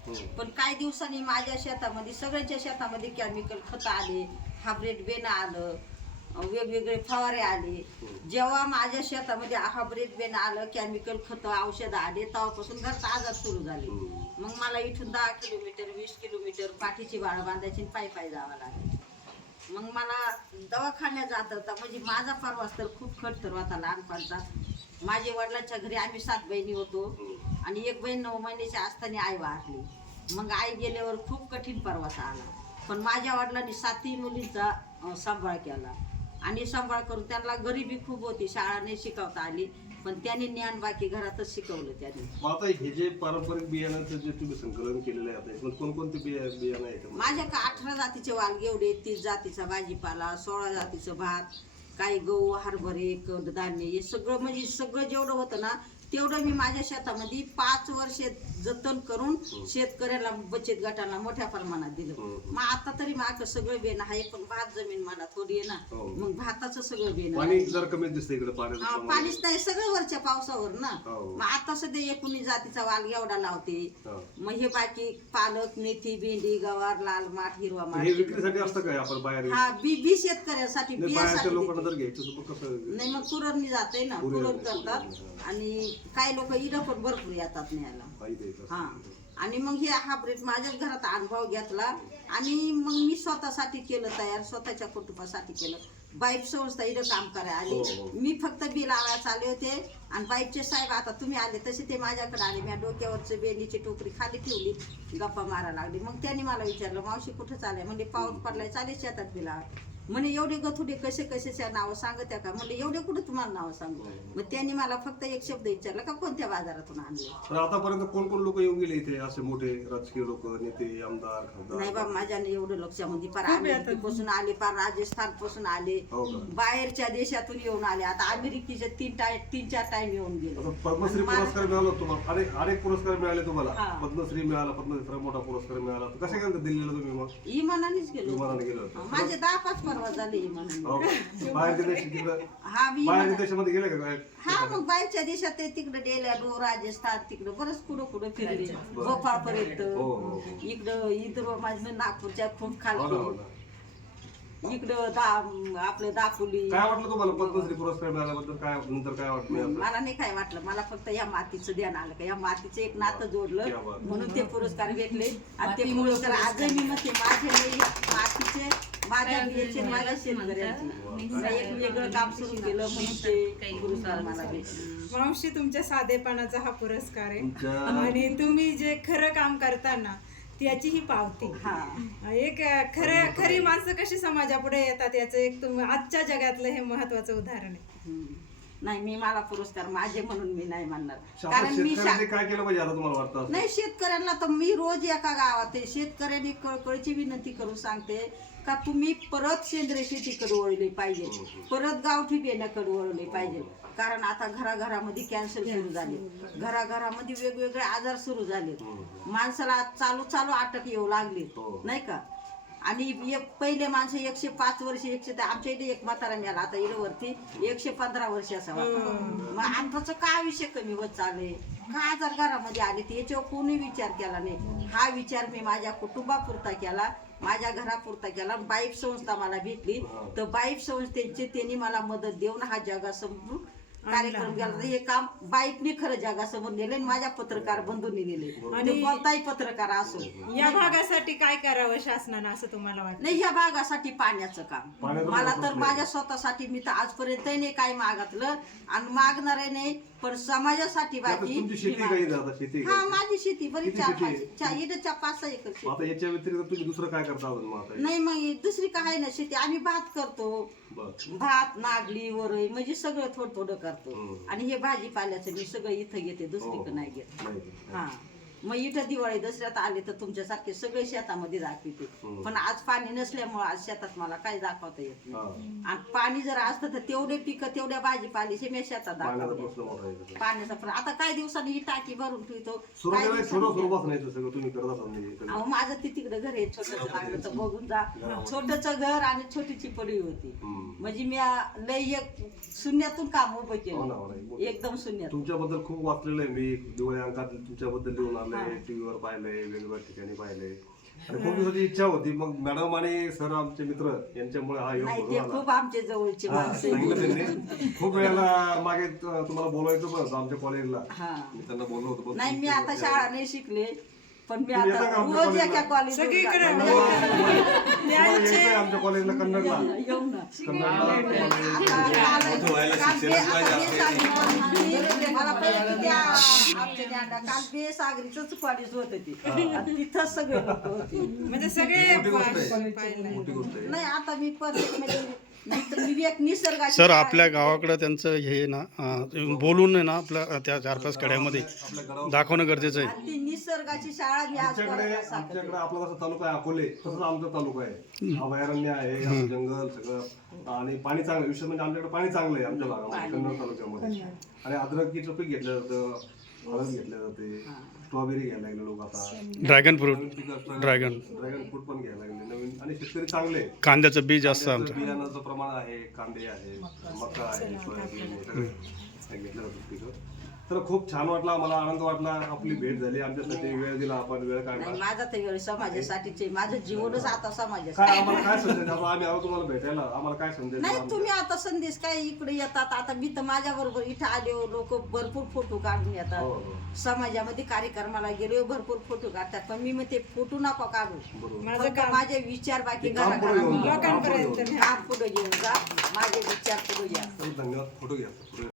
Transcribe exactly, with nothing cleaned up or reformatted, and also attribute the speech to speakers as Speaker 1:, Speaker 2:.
Speaker 1: पण काही दिवसांनी माझ्या शेतामध्ये सगळ्यांच्या शेतामध्ये केमिकल खत आले, हायब्रिड बेन आलं, वेगवेगळे फवारे आले. जेव्हा माझ्या शेतामध्ये हायब्रिड बेन आलं, केमिकल खत औषधं आले, तेव्हापासून घरचा आजार सुरू झाले. मग मला इथून दहा किलोमीटर वीस किलोमीटर पाठीची बाळ बांधायची, पायी पायी जावं लागेल. मग मला दवाखान्यात जात होता. म्हणजे माझा परवास तर खूप खडतर होता लहानपणचा. माझ्या वडिलांच्या घरी आम्ही सात बहिणी होतो आणि एक बहीण नऊ महिन्याची असताना आई वारली. मग आई गेल्यावर खूप कठीण प्रवास आला. पण माझ्या वडिलांनी सातही मुलींचा सांभाळ केला आणि सांभाळ करून त्यांना गरिबी खूप होती, शाळा नाही शिकवता आली, पण त्यांनी ज्ञान बाकी घरातच शिकवलं त्यांनी.
Speaker 2: आता हे जे पारंपरिक बियाणांचं जे तुम्ही संकलन केलेलं आहे आता कोणकोणते बिया बियाणं आहेत?
Speaker 1: माझ्याकडे अठरा जातीचे वालगे एवढे, तीस जातीचा भाजीपाला, सोळा जातीचं भात, काही गहू, हरभरे, कडधान्य, हे सगळं म्हणजे सगळं जेवढं होतं ना तेवढं मी माझ्या शेतामध्ये पाच वर्ष जतन करून शेतकऱ्याला बचत गटाला मोठ्या प्रमाणात दिलं. मग आता तरी माग सगळं बेन आहे, पण भात जमीन मला थोडी आहे ना, मग भाताचं सगळं बेन
Speaker 2: पाणी जर कमी दिसतं इकडे.
Speaker 1: पाणीच नाही, सगळं वरच्या पावसावर ना. मग आता सध्या एकोणीस जातीचा वाल एवढा लावते. मग हे बाकी पालक, मेथी, भेंडी, गवार, लाल माठ, हिरवा माठ
Speaker 2: विक्रीसाठी असतं काय आपण बाहेर?
Speaker 1: हा बी बी शेतकऱ्यासाठी बियासाठी
Speaker 2: लोकांना जर घ्यायचं कसं
Speaker 1: नाही, मग कुरणनी जाते ना, कुरण करतात. आणि काही लोक इडं पण भरपूर येतात न्यायला. हा आणि मग हे हायब्रिड माझ्याच घरात अनुभव घेतला आणि मग मी स्वतःसाठी केलं तयार, स्वतःच्या कुटुंबासाठी केलं. बाईप संस्था इथं काम करायला आली, मी फक्त बी लावायला आले होते आणि बाईपचे साहेब आता तुम्ही आले तसे ते माझ्याकडे आले. मी डोक्यावरची बेलीची टोकरी खाली ठेवली, गप्पा मारायला लागली. मग त्यांनी मला विचारलं, मावशी कुठं चालय? म्हणजे पाऊस पडलाय, चालेल शेतात बी लावा. म्हणे एवढे गथुडे कसे कशाच्या नावं सांगत्या का? म्हणजे एवढे कुठे तुम्हाला नावं सांगू? मग त्यांनी मला फक्त एक शब्द विचारला का कोणत्या बाजारातून आणले.
Speaker 2: तर आतापर्यंत कोण कोण लोक येऊन गेले इथे असे मोठे राजकीय लोक, नेते, आमदार, खासदार?
Speaker 1: नाही बाबा, माझ्याने एवढं लक्षामध्ये पार अमेरिकेपासून आले, पार राजस्थान पासून आले, बाहेरच्या देशातून येऊन आले. आता अमेरिकेचे तीन टाइम तीन चार टाइम येऊन गेले.
Speaker 2: पद्मश्री पुरस्कार मिळाला तुम्हाला, अनेक अनेक पुरस्कार मिळाले तुम्हाला. पद्मश्री मिळाला, पद्मश्री मोठा पुरस्कार मिळाला. कशा गेलं दिल्लीला तुम्ही? मग
Speaker 1: इमानानेच गेलो.
Speaker 2: इमानाने गेलो.
Speaker 1: माझे दहा पाच परवा झाले इमानाने.
Speaker 2: बाहेरच्या देशात बाहेरच्या देशामध्ये गेले का काय?
Speaker 1: हा, मग बाहेरच्या देशात ते तिकडे डेलाडो, राजस्थान, तिकडं बरंच कुठं कुठं फिरले, भोपाळ पर्यंत. इकडं इथं माझं नागपूरच्या खूप खाली, इकडं दा आपलं दापोली.
Speaker 2: काय वाटलं तुम्हाला पद्मश्री पुरस्कार मिळाल्याबद्दल? काय नंतर काय वाटलं?
Speaker 1: मला नाही काय वाटलं, मला फक्त या मातीचं ध्यान आलं का या मातीचं एक नातं जोडलं म्हणून ते पुरस्कार भेटले. आणि ते पुरस्कार आजही मी म्हणते माझे मातीचे, माझ्या बियाचे, माझ्या शेतकऱ्यांचे एक वेगळं काम सुरू केलं म्हणून ते पुरस्कार मला भेटले.
Speaker 3: मावशी, तुमच्या साधेपणाचा हा पुरस्कार आहे आणि तुम्ही जे खरं काम करताना त्याची ही पावती. एक खरं खरी माणसं कशी समाजापुढे येतात याचं एक तुम्ही आजच्या जगातलं हे महत्वाचं उदाहरण आहे.
Speaker 1: नाही, मी मला पुरस्कार माझे म्हणून मी नाही म्हणणार, कारण मी
Speaker 2: काय केलं पाहिजे आता तुम्हाला वाटतं?
Speaker 1: नाही, शेतकऱ्यांना तर मी रोज एका गावात शेतकऱ्यांनी कळकळीची विनंती करून सांगते का तुम्ही परत सेंद्रिय शेतीकडे वळले पाहिजे, परत गावठी बियाण्याकडे वळले पाहिजे. कारण आता घराघरामध्ये कॅन्सर सुरू झाले, घराघरामध्ये वेगवेगळे आजार सुरू झाले, माणसाला चालू चालू अटक येऊ लागली नाही का. आणि पहिले माणसं एकशे पाच वर्ष एकशे आमच्या इथे एक म्हातारा मिळाला आता इडवरती एकशे पंधरा वर्ष असा होता. मग आमचं काय विषय कमी होत चालले, काय आजार घरामध्ये आले ते याच्यावर कोणी विचार केला नाही. हा विचार मी माझ्या कुटुंबापुरता केला, माझ्या घरापुरता केला. बाईप संस्था मला भेटली तर बाईप संस्थेचे त्यांनी मला मदत देऊन हा जगासमोर कार्यक्रम केला. हे काम बाईकने खरं जगासमोर नेले, माझ्या पत्रकार बंधूंनी नेले. आणि कोणताही पत्रकार असो,
Speaker 3: या भागासाठी काय करावं शासनानं असं तुम्हाला वाटतं?
Speaker 1: नाही, या भागासाठी पाण्याचं काम मला तर माझ्या स्वतःसाठी मी तर आजपर्यंत नाही काय मागितलं आणि मागणार आहे नाही, पण समाजासाठी बाकी. हा, माझी शेती बरी चार चार पाच सहा एकर शेती.
Speaker 2: याच्या व्यतिरिक्त तुम्ही दुसरं काय करता?
Speaker 1: नाही, मग दुसरी काय ना शेती आम्ही भात करतो, भात, नागली, वरई म्हणजे सगळं थोडं थोडं करतो. आणि हे भाजीपाल्याचं मी सगळं इथं घेते, दुसरीकडे नाही घेत. हा, मग इथं दिवाळी दसऱ्यात आले तर तुमच्यासारखे सगळे शेतामध्ये दाखवते, पण आज पाणी नसल्यामुळे आज शेतात मला काही दाखवता येत नाही. आणि पाणी जर असतं तर तेवढे पिकं तेवढ्या भाजीपाल्याचे मी शेतात दाखवते. पाण्याचा पण आता काही दिवसांनी ही टाकी भरून ठेवतो. अहो, माझं ते तिकडे घर आहे छोटंच, लागलं तर बघून जा. छोटच घर आणि छोटीची पडी होती, म्हणजे मी लय एक शून्यातून काम उभं केलं, एकदम शून्यात.
Speaker 2: तुमच्याबद्दल खूप वाचलेलं आहे मी, दिवाळी अंकात तुमच्याबद्दल लिहून आलं. वापरले, टीव्हीवर पाहिले, वेगवेगळ्या ठिकाणी पाहिले आणि खूप दिवसाची इच्छा होती. मग मॅडम आणि सर आमचे मित्र यांच्यामुळे हा योग
Speaker 1: नाही
Speaker 2: घडून
Speaker 1: ते
Speaker 2: आला.
Speaker 1: खूप आमचे जवळचे
Speaker 2: हा,
Speaker 1: माणसं आहेत.
Speaker 2: सांगितलं त्यांनी. खूप वेळेला मागे त- तुम्हाला बोलवायचं पण होतं आमच्या कॉलेजला.
Speaker 1: हा.
Speaker 2: मी त्यांना बोललो होतो पण
Speaker 1: नाही मी आता शाळा नाही शिकले पण मी
Speaker 2: तुम्ही
Speaker 1: आता
Speaker 2: येता का आमच्या
Speaker 1: रोज एका
Speaker 2: कॉलेजला?
Speaker 1: कॉलेज
Speaker 3: सगळीकडे
Speaker 2: तुम्हाला यायचंय आमच्या कॉलेजला कन्नडला.
Speaker 1: येऊ ना
Speaker 2: कन्नडला
Speaker 1: मला पहिले त्या आमच्या ज्ञानला काल बेसागरीच कॉलेज होत ते तिथंच सगळे लोक होते.
Speaker 3: म्हणजे सगळे
Speaker 2: मोठी गोष्ट आहे.
Speaker 3: पाहिलं.
Speaker 2: मोठी गोष्ट आहे.
Speaker 1: नाही आता मी परत म्हणजे नाहीतर मी एक निसर्गाची
Speaker 4: सर आपल्या गावाकडं त्यांचं हे ना अं, बोलून आहे ना आपल्या त्या चार पाच कड्यामध्ये
Speaker 2: आपल्या गडावर
Speaker 4: दाखवणं गरजेचं आहे.
Speaker 1: आणि ती निसर्गाची शाळा मी आज
Speaker 2: आमच्याकडे
Speaker 1: कोणाला सांगते.
Speaker 2: आमच्याकडे आपला जसा तालुका आहे अकोले तसंच आमचा तालुका आहे. अभयारण्य आहे, आमचं जंगल सगळं आणि पाणी चांगलं. विशेष म्हणजे आमच्याकडे पाणी चांगलं आहे आमच्या भागामध्ये कन्नड तालुक्यामध्ये. आणि अद्रकीचं पीक घेतलं जातं, हळद घेतलं जाते, स्ट्रॉबेरी घ्यायला लागले लोक आता,
Speaker 4: dragon fruit
Speaker 2: dragon
Speaker 4: dragon
Speaker 2: dragon fruit पण घ्यायला लागले नवीन. आणि शेतकरी चांगले आहे.
Speaker 4: कांद्याचं बी जास्त
Speaker 2: त्याचं
Speaker 4: आमचं.
Speaker 2: बियाणाचं प्रमाण आहे, कांदे आहे, मका आहे, सोयाबीन हे सगळे घेतलं जातं पिकं. तर खूप छान वाटला, मला आनंद वाटला. आपली भेट झाली, आमच्यासाठी वेळ दिला, आपण वेळ काढला.
Speaker 1: नाही माझा तर वेळ समाजासाठीचे माझं जीवनच आता
Speaker 2: काय
Speaker 1: समाजासाठी.
Speaker 2: आम्हाला काय संदेश आता आम्ही आलो तुम्हाला भेटायला, आम्हाला काय संदेश
Speaker 1: नाही
Speaker 2: द्याल?
Speaker 1: तुम्ही आता संदेश काय इकडे येतात आता मी तर माझ्या बरोबर इथं आले लोक भरपूर फोटो काढून
Speaker 2: हो,
Speaker 1: येतात.
Speaker 2: हो.
Speaker 1: समाजामध्ये कार्यक्रमाला गेले भरपूर फोटो काढतात पण मी मग ते फोटो नका काढू.
Speaker 2: बरोबर.
Speaker 3: माझं
Speaker 1: फक्त
Speaker 3: काम
Speaker 1: माझे विचार बाकी
Speaker 2: ते काम पुढे घेऊन जा.
Speaker 3: लोकांपर्यंत
Speaker 2: काम पुढे घेऊन
Speaker 3: न्या.
Speaker 1: काम पुढे घेऊन जा माझे विचार पुढे घ्या.
Speaker 2: जा. धन्यवाद. फोटो घ्या.